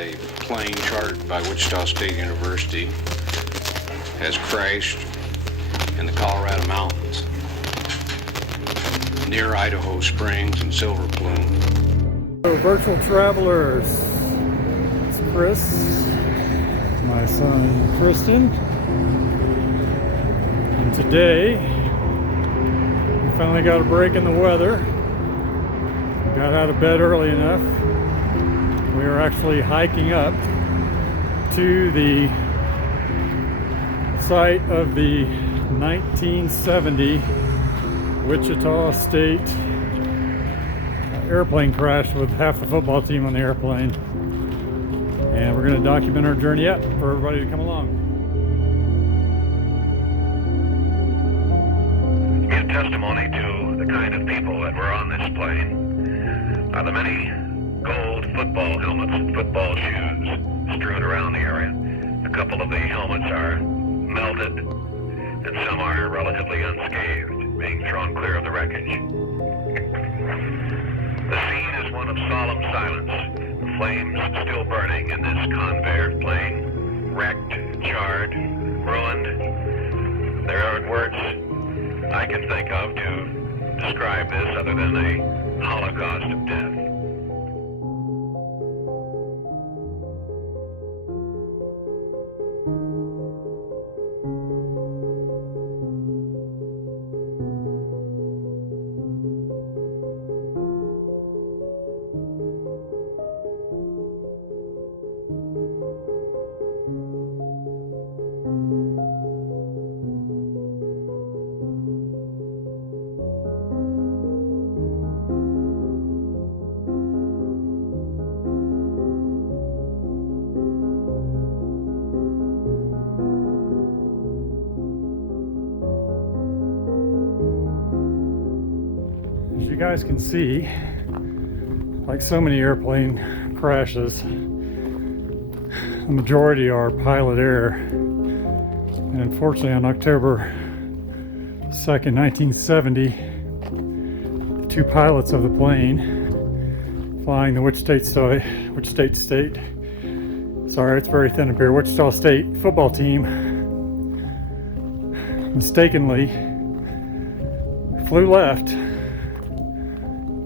a plane chartered by Wichita State University has crashed in the Colorado mountains near Idaho Springs and Silver Plume. So, virtual travelers, it's Chris, my son Tristan, and today we finally got a break in the weather. Got out of bed early enough. We are actually hiking up to the site of the 1970 Wichita State airplane crash with half the football team on the airplane. And we're going to document our journey up for everybody to come along. Give testimony to the kind of people that were on this plane. The many gold football helmets and football shoes strewn around the area. A couple of the helmets are melted, and some are relatively unscathed, being thrown clear of the wreckage. The scene is one of solemn silence. The flames still burning in this Convair plane, wrecked, charred, ruined. There aren't words I can think of to describe this other than a holocaust of death. As you guys can see, like so many airplane crashes, the majority are pilot error. And unfortunately, on October 2nd, 1970, the two pilots of the plane flying the Wichita State football team mistakenly flew left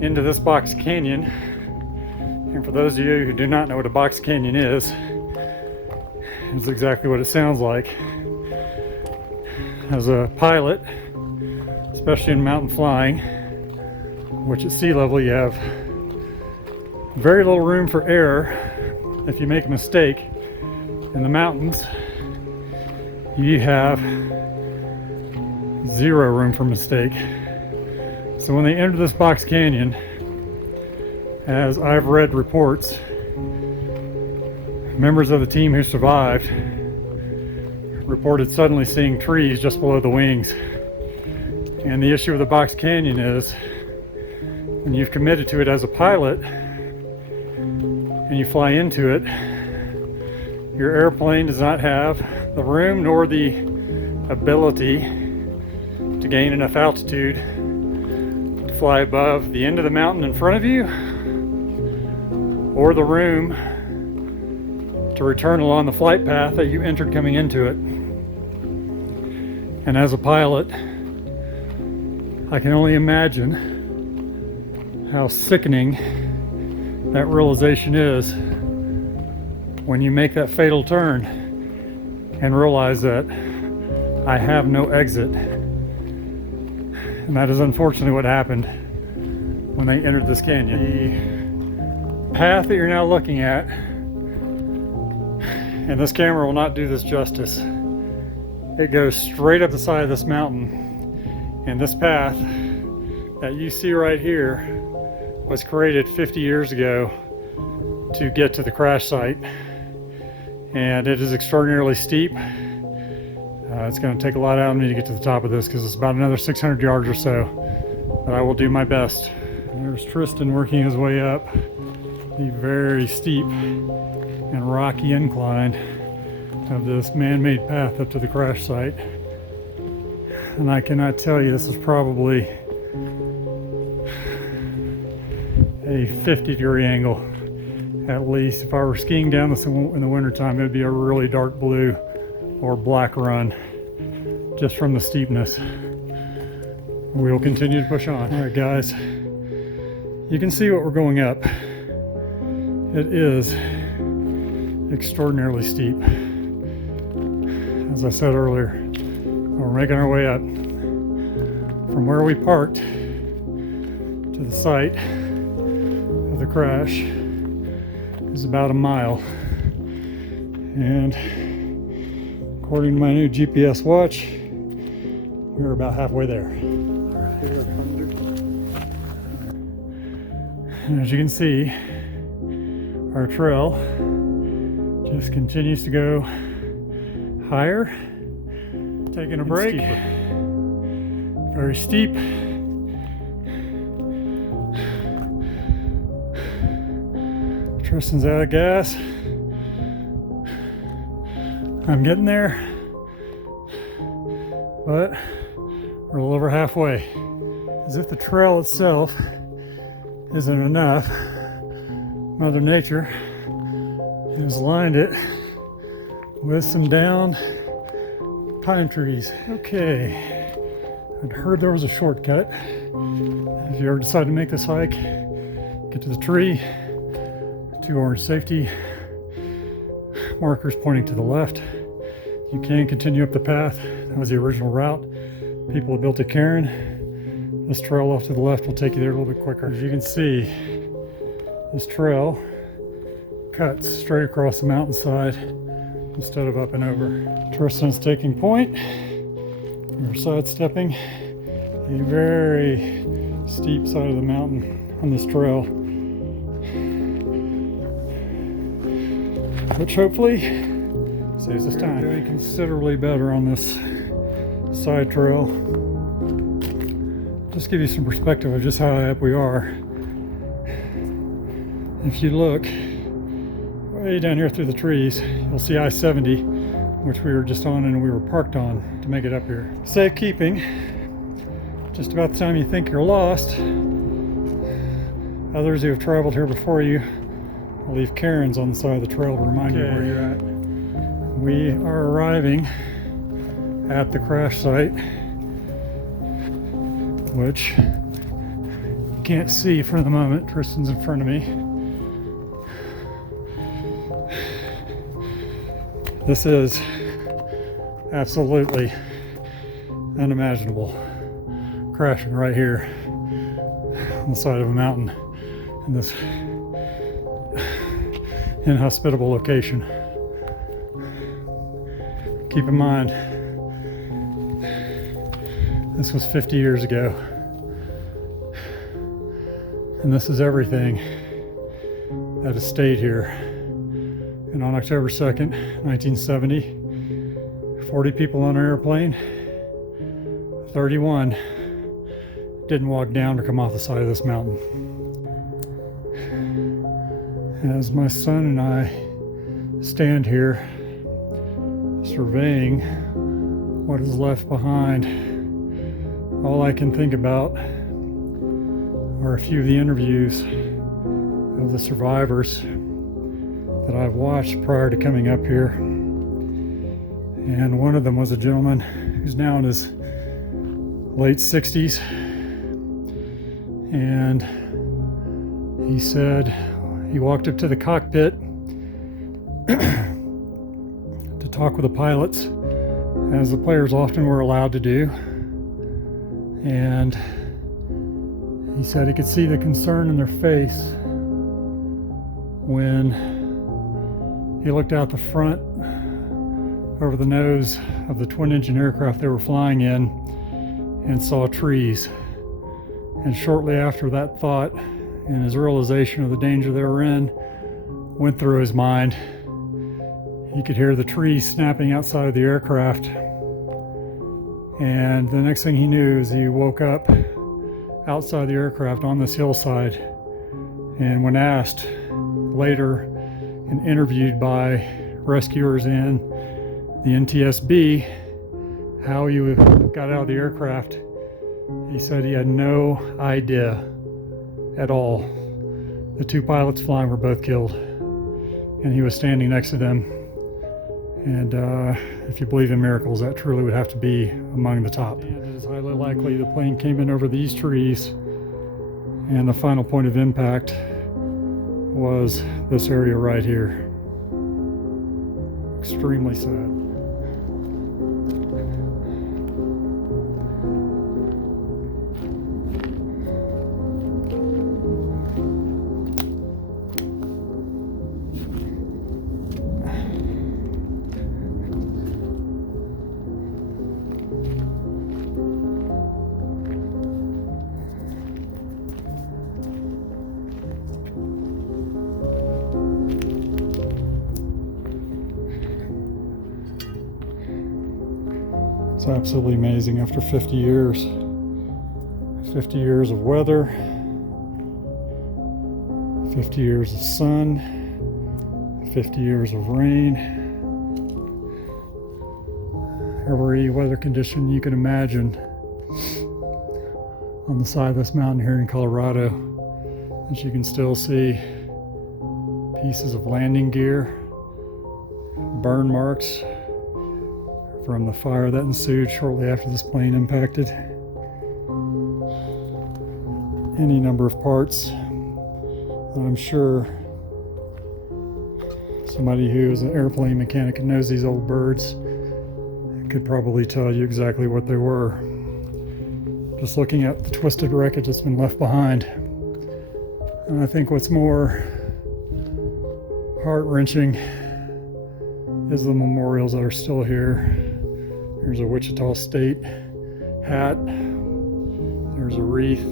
into this box canyon. And for those of you who do not know what a box canyon is, it's exactly what it sounds like. As a pilot, especially in mountain flying, which at sea level you have very little room for error. If you make a mistake in the mountains, you have zero room for mistake. So when they entered this box canyon, as I've read reports, members of the team who survived reported suddenly seeing trees just below the wings. And the issue with the box canyon is, when you've committed to it as a pilot and you fly into it, your airplane does not have the room nor the ability to gain enough altitude to fly above the end of the mountain in front of you, or the room to return along the flight path that you entered coming into it. And as a pilot, I can only imagine how sickening that realization is when you make that fatal turn and realize that I have no exit. And that is unfortunately what happened when they entered this canyon. The path that you're now looking at, and this camera will not do this justice, it goes straight up the side of this mountain. And this path that you see right here was created 50 years ago to get to the crash site. And it is extraordinarily steep. It's going to take a lot out of me to get to the top of this because it's about another 600 yards or so, but I will do my best. There's Tristan working his way up the very steep and rocky incline of this man-made path up to the crash site. And I cannot tell you, this is probably a 50-degree angle At least if I were skiing down this in the wintertime, it'd be a really dark blue or black run just from the steepness. We'll continue to push on. All right, guys, you can see what we're going up. It is extraordinarily steep. As I said earlier, we're making our way up from where we parked to the site of the crash is about a mile, and according to my new GPS watch, we're about halfway there. And as you can see, our trail just continues to go higher. Taking a break. Very steep. Tristan's out of gas. I'm getting there, but we're a little over halfway. As if the trail itself isn't enough, Mother Nature has lined it with some downed pine trees. Okay, I'd heard there was a shortcut. If you ever decide to make this hike, get to the tree, 2 orange safety markers pointing to the left. You can continue up the path. That was the original route. People have built a cairn. This trail off to the left will take you there a little bit quicker. As you can see, this trail cuts straight across the mountainside instead of up and over. Tristan's taking point. We're sidestepping a very steep side of the mountain on this trail, which hopefully saves us time. Doing considerably better on this side trail. Just give you some perspective of just how high up we are. If you look way down here through the trees, you'll see I-70, which we were just on and we were parked on to make it up here. Safekeeping, just about the time you think you're lost, others who have traveled here before you will leave cairns on the side of the trail to remind you where you're at. We are arriving at the crash site, which you can't see for the moment. Tristan's in front of me. This is absolutely unimaginable. Crashing right here on the side of a mountain in this inhospitable location. Keep in mind, this was 50 years ago, and this is everything that has stayed here. And on October 2nd, 1970, 40 people on an airplane, 31 didn't walk down or come off the side of this mountain. As my son and I stand here surveying what is left behind, all I can think about are a few of the interviews of the survivors that I've watched prior to coming up here. And one of them was a gentleman who's now in his late 60s. And he said he walked up to the cockpit to talk with the pilots, as the players often were allowed to do. And he said he could see the concern in their face when he looked out the front over the nose of the twin-engine aircraft they were flying in and saw trees. And shortly after that thought and his realization of the danger they were in went through his mind, he could hear the trees snapping outside of the aircraft. And the next thing he knew is he woke up outside the aircraft on this hillside. And when asked later and interviewed by rescuers in the NTSB how he got out of the aircraft, he said he had no idea at all. The 2 pilots flying were both killed. and he was standing next to them. And if you believe in miracles, that truly would have to be among the top. And it is highly likely the plane came in over these trees, and the final point of impact was this area right here. Extremely sad. It's absolutely amazing. After 50 years of weather, 50 years of sun, 50 years of rain, every weather condition you can imagine on the side of this mountain here in Colorado. As you can still see pieces of landing gear, burn marks from the fire that ensued shortly after this plane impacted. Any number of parts. I'm sure somebody who is an airplane mechanic and knows these old birds could probably tell you exactly what they were. Just looking at the twisted wreckage that's been left behind. And I think what's more heart-wrenching is the memorials that are still here. There's a Wichita State hat. There's a wreath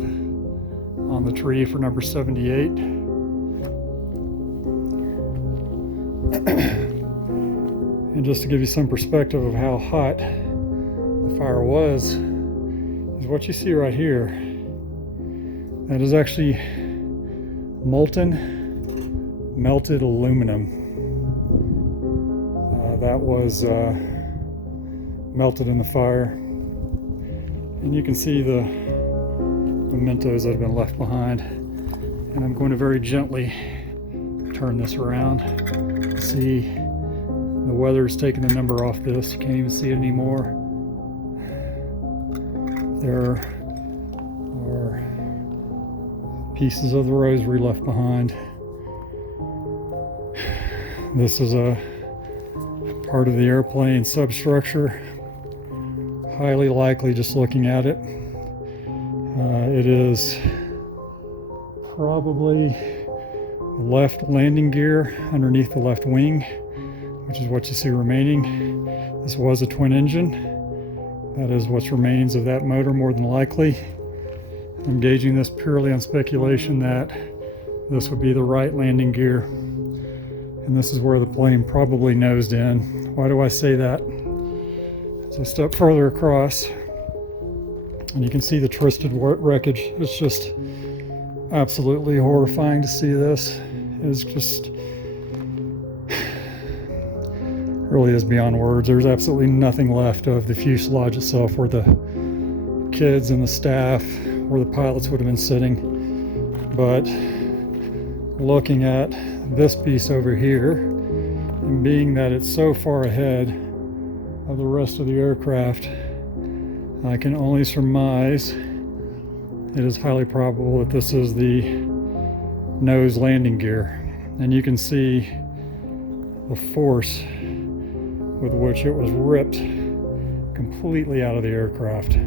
on the tree for number 78. And just to give you some perspective of how hot the fire was, is what you see right here. That is actually molten, melted aluminum. That was melted in the fire. And you can see the mementos that have been left behind. And I'm going to very gently turn this around. See, the weather's taken the number off this. You can't even see it anymore. There are pieces of the rosary left behind. This is a part of the airplane substructure. Highly likely, just looking at it, it is probably the left landing gear underneath the left wing, which is what you see remaining. This was a twin engine. That is what remains of that motor, more than likely. I'm gauging this purely on speculation that this would be the right landing gear. And this is where the plane probably nosed in. Why do I say that? As I step further across, and you can see the twisted wreckage. It's just absolutely horrifying to see this. It's just really is beyond words. There's absolutely nothing left of the fuselage itself where the kids and the staff, where the pilots would have been sitting. But looking at this piece over here, and being that it's so far ahead of the rest of the aircraft, I can only surmise it is highly probable that this is the nose landing gear. And you can see the force with which it was ripped completely out of the aircraft.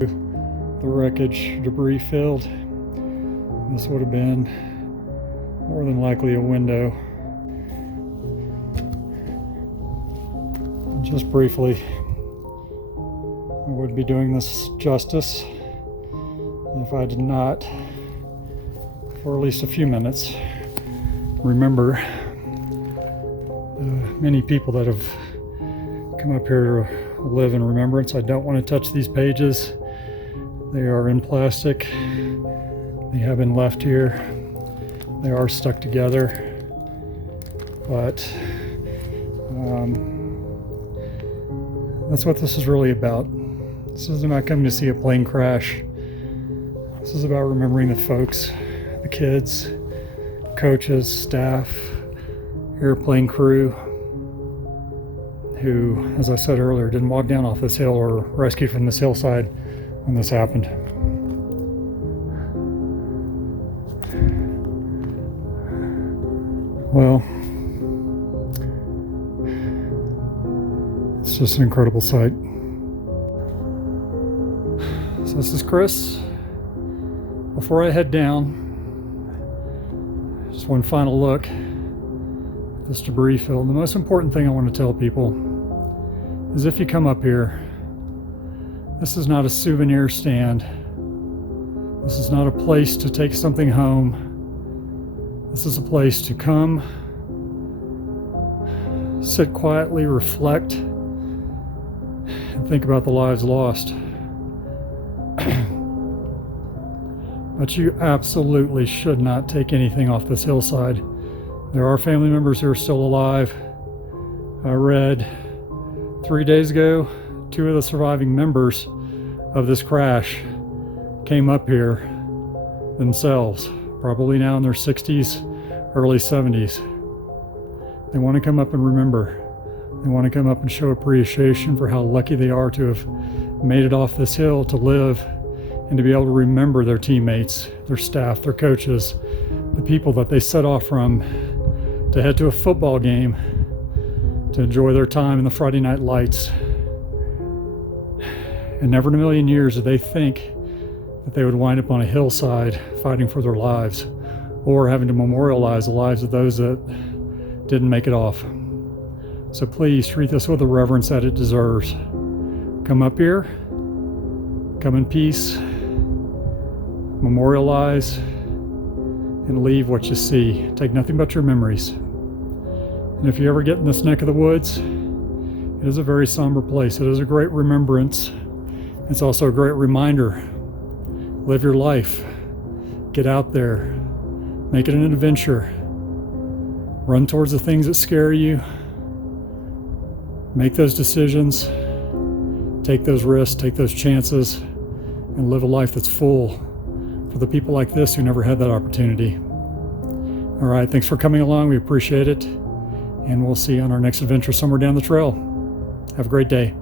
The wreckage debris filled. This would have been more than likely a window. And just briefly, I would be doing this justice if I did not, for at least a few minutes, remember many people that have come up here to live in remembrance. I don't want to touch these pages. They are in plastic. They have been left here. They are stuck together. But that's what this is really about. This is not coming to see a plane crash. This is about remembering the folks, the kids, coaches, staff, airplane crew who, as I said earlier, didn't walk down off this hill or rescued from this hillside when this happened. Well, it's just an incredible sight. So this is Chris. Before I head down, just one final look at this debris field. The most important thing I want to tell people is if you come up here, this is not a souvenir stand. This is not a place to take something home. This is a place to come, sit quietly, reflect, and think about the lives lost. But you absolutely should not take anything off this hillside. There are family members who are still alive. I read 3 days ago, 2 of the surviving members of this crash came up here themselves, probably now in their 60s, early 70s. They want to come up and remember. They want to come up and show appreciation for how lucky they are to have made it off this hill, to live, and to be able to remember their teammates, their staff, their coaches, the people that they set off from to head to a football game, to enjoy their time in the Friday night lights. And never in a million years did they think that they would wind up on a hillside fighting for their lives, or having to memorialize the lives of those that didn't make it off. So please treat this with the reverence that it deserves. Come up here, come in peace, memorialize, and leave what you see. Take nothing but your memories. And if you ever get in this neck of the woods, it is a very somber place. It is a great remembrance. It's also a great reminder. Live your life. Get out there. Make it an adventure. Run towards the things that scare you. Make those decisions. Take those risks, take those chances, and live a life that's full for the people like this who never had that opportunity. All right, thanks for coming along. We appreciate it. And we'll see you on our next adventure somewhere down the trail. Have a great day.